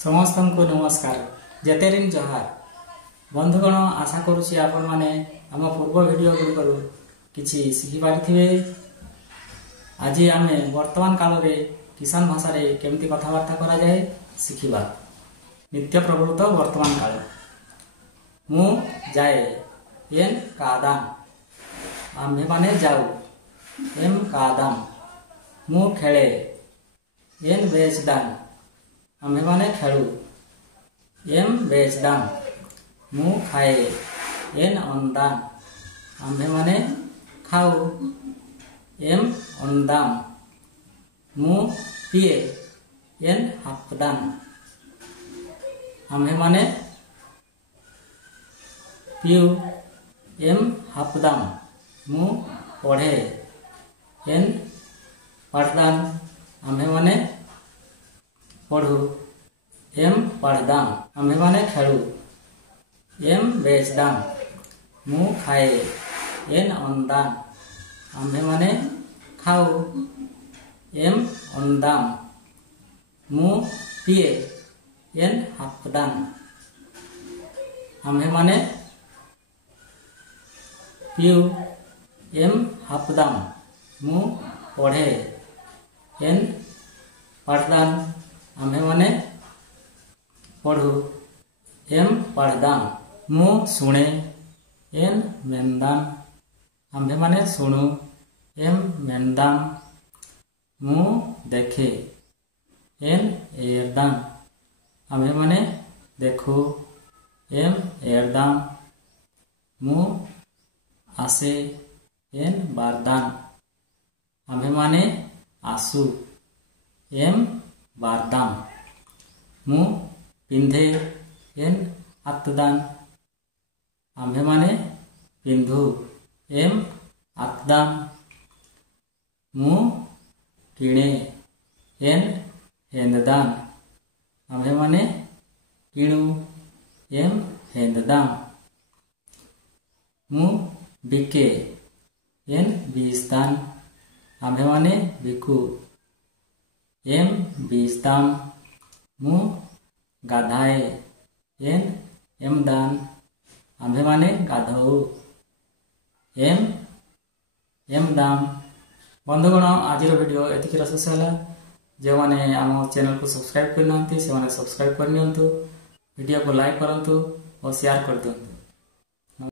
समस्त को नमस्कार जेतेरिन जहार बंधुगण आशा करुछि आपण माने आम पूर्व वीडियो गुड़िकरू किछि शिखि पारिथिबे। आज आमे वर्तमान काल रे किसान भाषा रे केमती कथावार्ता करा जाए शिखिबा। नित्य प्रवृत्त वर्तमान काल मु जाए एन कादाम आम्भे माने जाऊ एम कादाम मु खेले एन बेचदान आम्भे माने खेलू एम बेचदान मु खाए एन अंदान आम्भे माने खाऊ एम अंदाम मु पिए एन हापदान आम्भे माने पिऊ एम हापदाम मु पढ़े एन पढ़दान आम्भे माने पढ़ू एम पढ़दाम आम्भे माने खेलू एम बेचदाम मु खाए एन अंदान आम्भे माने खाऊ एम अंदाम मु पिए एन हापदान आम्भे माने पिऊ एम हापदाम मु पढ़े एन पढ़दान आम्भे माने पढ़ू एम पढ़दाम मु सुने एन मेंदान आम्भे माने सुणु एम मेंदाम मु देखे एन एरदान आम्भे माने देखू एम एरदाम मु आसे एन बारदान आम्भे माने आसू एम बारदाम मु पिंधे एन आतदान आम्भे माने पिंधू एम आतदाम मु किणे एन हेंददान आम्भे माने किणु एम हेंददाम मु बिके एन बीसदान आम्भे माने बिकू एम बीसदाम मु गाधाए एन एमदान आम्भे माने गाधऊ एम एमदाम। बंधुगण आज वीडियो एतिक शेष है। जो मैंने आम चैनल को सब्सक्राइब करना से सब्सक्राइब करनी वीडियो को लाइक करंतु और शेयर कर दियंतु।